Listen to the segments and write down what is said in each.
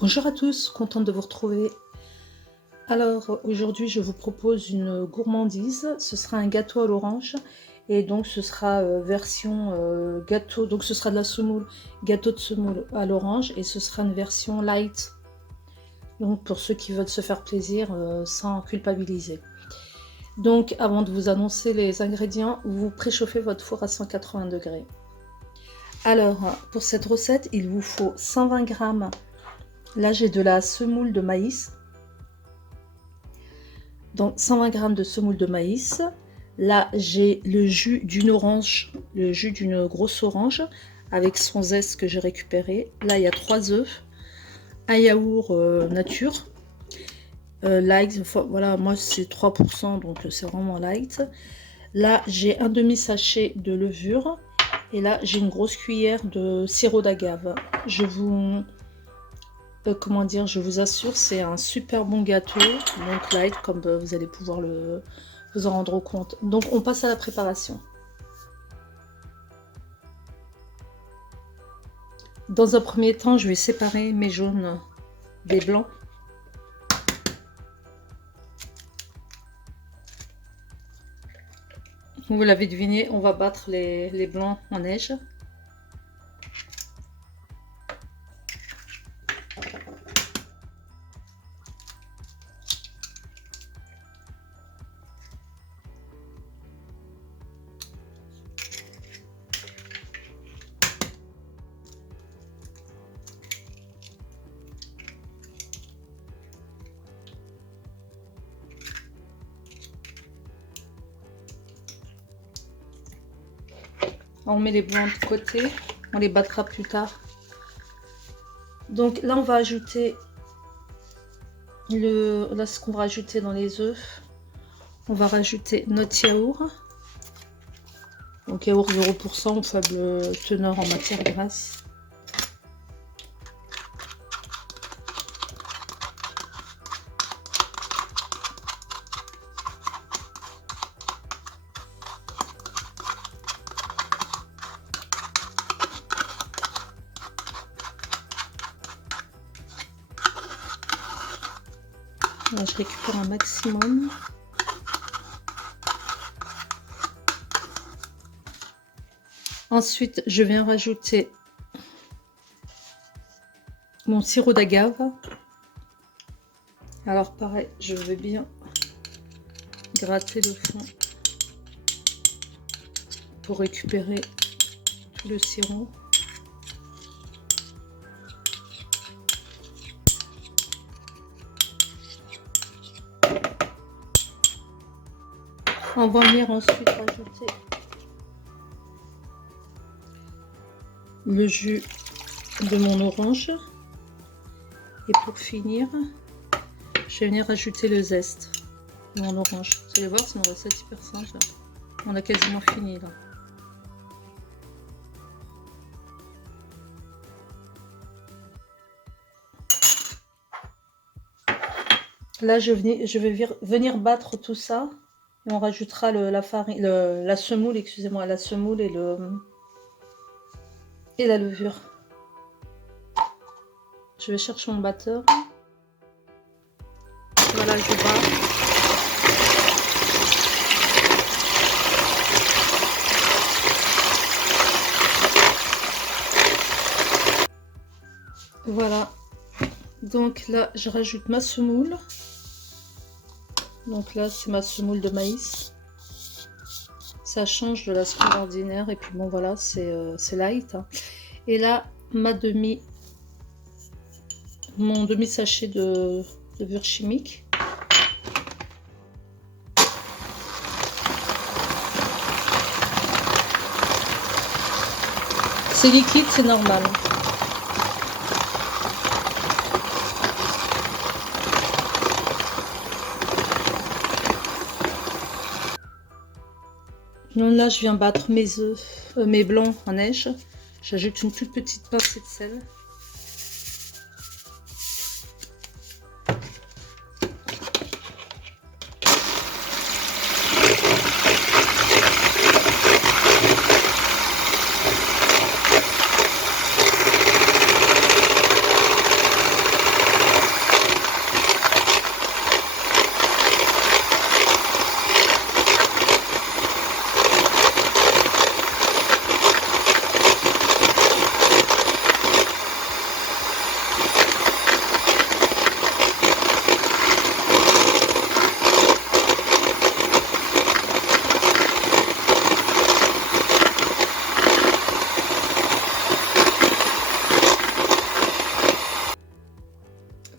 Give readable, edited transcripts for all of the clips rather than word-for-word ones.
Bonjour à tous, contente de vous retrouver. Alors aujourd'hui je vous propose une gourmandise, ce sera un gâteau à l'orange et donc ce sera version gâteau, donc ce sera de la semoule, gâteau de semoule à l'orange et ce sera une version light, donc pour ceux qui veulent se faire plaisir sans culpabiliser. Donc avant de vous annoncer les ingrédients, vous préchauffez votre four à 180 degrés. Alors pour cette recette il vous faut 120 g. Là, j'ai de la semoule de maïs. Donc, 120 g de semoule de maïs. Là, j'ai le jus d'une orange, le jus d'une grosse orange avec son zeste que j'ai récupéré. Là, il y a 3 œufs, un yaourt nature, light. Voilà, moi, c'est 3%, donc c'est vraiment light. Là, j'ai un demi-sachet de levure. Et là, j'ai une grosse cuillère de sirop d'agave. Je vous... comment dire, je vous assure, c'est un super bon gâteau, donc light, comme vous allez pouvoir vous en rendre compte. Donc on passe à la préparation. Dans un premier temps, je vais séparer mes jaunes des blancs. Vous l'avez deviné, on va battre les blancs en neige. On met les blancs de côté, on les battra plus tard. Donc là, on va ajouter là, ce qu'on va rajouter dans les œufs. On va rajouter notre yaourt. Donc yaourt 0%, faible teneur en matière grasse. Là, je récupère un maximum. Ensuite, je viens rajouter mon sirop d'agave. Alors pareil, je vais bien gratter le fond pour récupérer tout le sirop. On va venir ensuite rajouter le jus de mon orange. Et pour finir, je vais venir rajouter le zeste de mon orange. Vous allez voir, c'est une recette hyper simple. On a quasiment fini là. Là, je vais venir battre tout ça. Et on rajoutera la farine, la semoule, excusez-moi, la semoule et la levure. Je vais chercher mon batteur. Voilà, je bats. Voilà. Donc là, je rajoute ma semoule. Donc là, c'est ma semoule de maïs. Ça change de la semoule ordinaire. Et puis bon, voilà, c'est light. Et là, mon demi-sachet de levure chimique. C'est liquide, c'est normal. Donc là, je viens battre mes œufs, mes blancs en neige. J'ajoute une toute petite pincée de sel.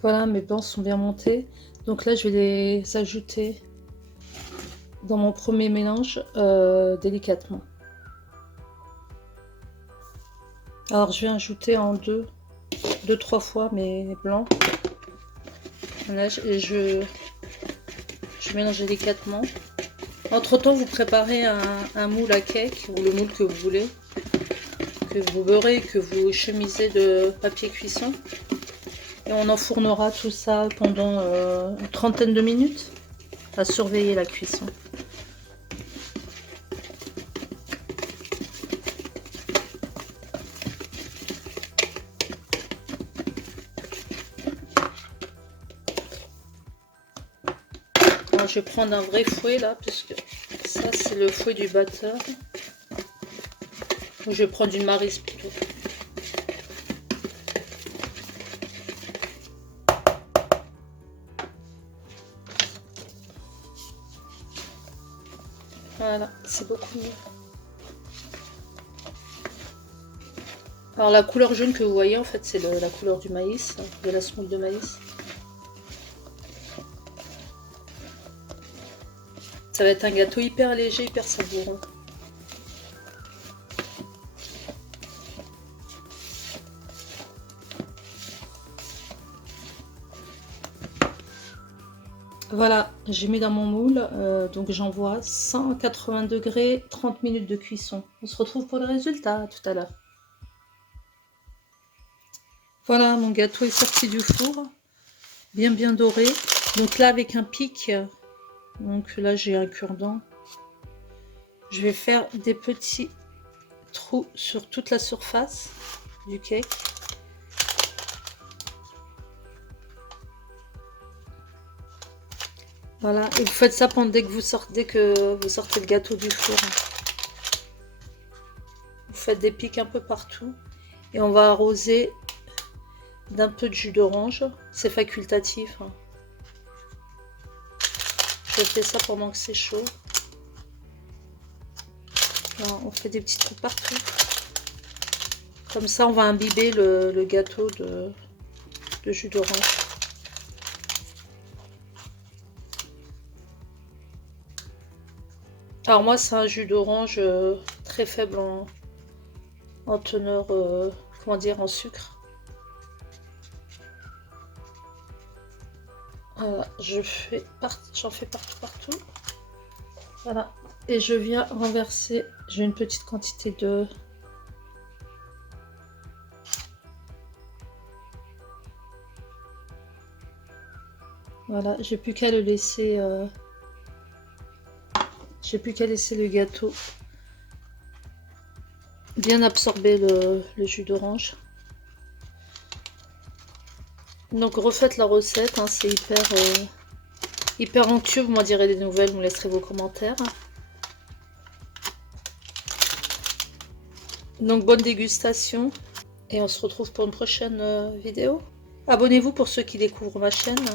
Voilà, mes blancs sont bien montés. Donc là, je vais les ajouter dans mon premier mélange délicatement. Alors, je vais ajouter en deux, trois fois mes blancs. Voilà, et je mélange délicatement. Entre temps, vous préparez un moule à cake ou le moule que vous voulez, que vous beurrez et que vous chemisez de papier cuisson. Et on enfournera tout ça pendant une trentaine de minutes à surveiller la cuisson. Alors, je vais prendre un vrai fouet là, puisque ça c'est le fouet du batteur. Je vais prendre une Maryse plutôt. Voilà, c'est beaucoup mieux. Alors la couleur jaune que vous voyez, en fait, c'est la couleur du maïs, de la semoule de maïs. Ça va être un gâteau hyper léger, hyper savoureux. Voilà, j'ai mis dans mon moule, donc j'envoie 180 degrés, 30 minutes de cuisson. On se retrouve pour le résultat tout à l'heure. Voilà, mon gâteau est sorti du four, bien doré. Donc là, avec un pic, donc là j'ai un cure-dent. Je vais faire des petits trous sur toute la surface du cake. Voilà, et vous faites ça dès que vous sortez le gâteau du four. Vous faites des pics un peu partout. Et on va arroser d'un peu de jus d'orange. C'est facultatif. Je fais ça pendant que c'est chaud. Alors, on fait des petits trous partout. Comme ça, on va imbiber le gâteau de jus d'orange. Alors moi, c'est un jus d'orange très faible en teneur, comment dire, en sucre. Voilà, j'en fais partout. Voilà, et je viens renverser, j'ai une petite quantité de... Voilà, j'ai plus qu'à le laisser... J'ai plus qu'à laisser le gâteau bien absorber le jus d'orange. Donc refaites la recette, hein, c'est hyper onctueux, vous m'en direz des nouvelles, vous me laisserez vos commentaires. Donc bonne dégustation et on se retrouve pour une prochaine vidéo. Abonnez-vous pour ceux qui découvrent ma chaîne.